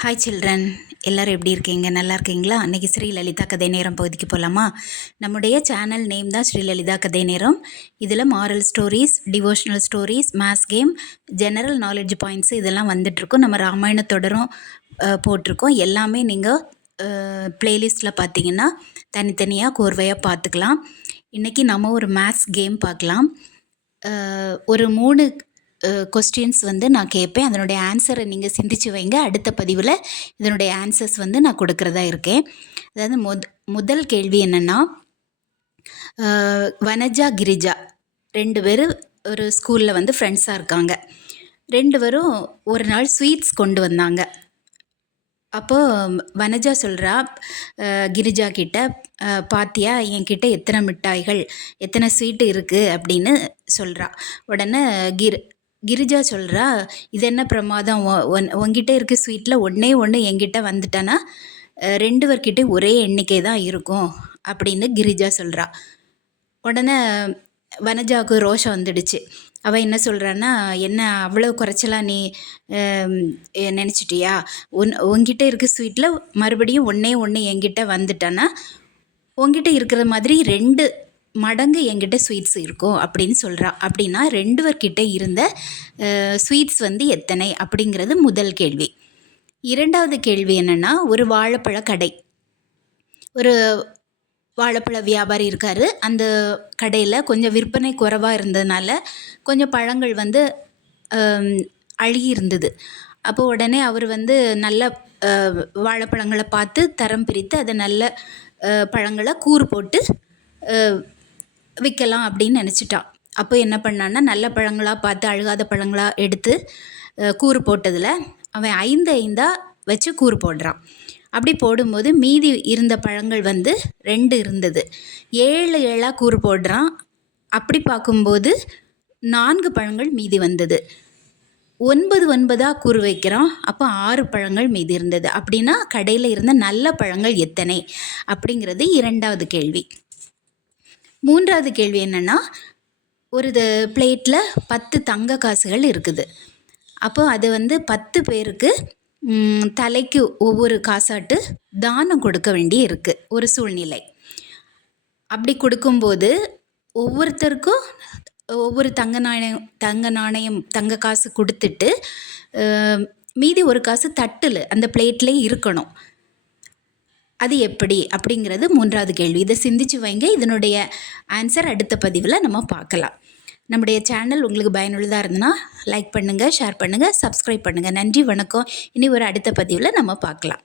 Hi children எல்லோரும் எப்படி இருக்கீங்க? நல்லா இருக்கீங்களா? அன்றைக்கி ஸ்ரீலலிதா கதை நேரம் பகுதிக்கு போகலாமா நம்முடைய சேனல் நேம் தான் ஸ்ரீலலிதா கதை நேரம். இதில் moral stories devotional stories maths game general knowledge points இதெல்லாம் வந்துட்ருக்கோம் நம்ம ராமாயண தொடரும் போட்டிருக்கோம். எல்லாமே நீங்கள் ப்ளேலிஸ்ட்டில் பார்த்தீங்கன்னா தனித்தனியாக கோர்வையாக பார்த்துக்கலாம் இன்றைக்கி நம்ம ஒரு மேத்ஸ் கேம் பார்க்கலாம் ஒரு மூணு கொஸ்டின்ஸ் வந்து நான் கேட்பேன் அதனுடைய ஆன்சரை நீங்கள் சிந்திச்சு வைங்க. அடுத்த பதிவில் இதனுடைய ஆன்சர்ஸ் வந்து நான் கொடுக்குறதா இருக்கேன். அதாவது முத் முதல் கேள்வி என்னென்னா வனஜா கிரிஜா ரெண்டு பேரும் ஒரு ஸ்கூலில் வந்து ஃப்ரெண்ட்ஸாக இருக்காங்க. ரெண்டு பேரும் ஒரு நாள் ஸ்வீட்ஸ் கொண்டு வந்தாங்க. அப்போது வனஜா சொல்கிறா கிரிஜா கிட்ட பாத்தியா என்கிட்ட எத்தனை மிட்டாய்கள் எத்தனை ஸ்வீட்டு இருக்குது அப்படின்னு சொல்கிறா உடனே கிர் கிரிஜா சொல்கிறா இது என்ன பிரமாதம்? உன் உன்- உன்கிட்ட இருக்க ஸ்வீட்டில் ஒன்றே ஒன்று என்கிட்ட வந்துட்டேன்னா ரெண்டு பேர்கிட்ட ஒரே எண்ணிக்கை தான் இருக்கும் அப்படின்னு கிரிஜா சொல்கிறா உடனே வனஜாவுக்கு ரோஷம் வந்துடுச்சு. அவள் என்ன சொல்கிறான்னா என்ன அவ்வளோ குறைச்சலா நீ நினச்சிட்டியா? உன் உன்கிட்ட இருக்க ஸ்வீட்டில் மறுபடியும் ஒன்றே ஒன்று என்கிட்ட வந்துட்டான்னா உங்ககிட்ட இருக்கிற மாதிரி ரெண்டு மடங்கு என்கிட்ட ஸ்வீட்ஸ் இருக்கும் அப்படின்னு சொல்கிறா அப்படின்னா ரெண்டுவர்கிட்ட இருந்த ஸ்வீட்ஸ் வந்து எத்தனை அப்படிங்கிறது முதல் கேள்வி. இரண்டாவது கேள்வி என்னென்னா ஒரு வாழைப்பழ கடை. ஒரு வாழைப்பழ வியாபாரி இருக்கார். அந்த கடையில் கொஞ்சம் விற்பனை குறைவாக இருந்ததுனால கொஞ்சம் பழங்கள் வந்து அழுகி இருந்தது. அப்போ உடனே அவர் வந்து நல்ல வாழைப்பழங்களை பார்த்து தரம் பிரித்து அதை நல்ல பழங்களை கூறு போட்டு விற்கலாம் அப்படின்னு நினச்சிட்டான் அப்போ என்ன பண்ணான்னா நல்ல பழங்களாக பார்த்து அழுகாத பழங்களாக எடுத்து கூறு போட்டதில் அவன் ஐந்து ஐந்தாக வச்சு கூறு போடுறான். அப்படி போடும்போது மீதி இருந்த பழங்கள் வந்து ரெண்டு இருந்தது. ஏழு ஏழாக கூறு போடுறான். அப்படி பார்க்கும்போது நான்கு பழங்கள் மீதி வந்தது. ஒன்பது ஒன்பதாக கூறு வைக்கிறான். அப்போ ஆறு பழங்கள் மீதி இருந்தது. அப்படின்னா கடையில் இருந்த நல்ல பழங்கள் எத்தனை? அப்படிங்கிறது இரண்டாவது கேள்வி. மூன்றாவது கேள்வி என்னென்னா ஒரு பிளேட்டில் பத்து தங்க காசுகள் இருக்குது. அப்போ அது வந்து பத்து பேருக்கு தலைக்கு ஒவ்வொரு காசாட்டு தானம் கொடுக்க வேண்டி இருக்குது ஒரு சூழ்நிலை. அப்படி கொடுக்கும்போது ஒவ்வொருத்தருக்கும் ஒவ்வொரு தங்க நாணயம் தங்க நாணயம் தங்க காசு கொடுத்துட்டு மீதி ஒரு காசு தட்டில் அந்த பிளேட்லேயே இருக்கணும். அது எப்படி? அப்படிங்கிறது மூன்றாவது கேள்வி. இதை சிந்திச்சு வைங்க. இதனுடைய ஆன்சர் அடுத்த பதிவில் நம்ம பார்க்கலாம். நம்முடைய சேனல் உங்களுக்கு பயனுள்ளதாக இருந்ததுன்னா லைக் பண்ணுங்கள் ஷேர் பண்ணுங்கள் சப்ஸ்கிரைப் பண்ணுங்கள் நன்றி வணக்கம். இனி ஒரு அடுத்த பதிவில் நம்ம பார்க்கலாம்.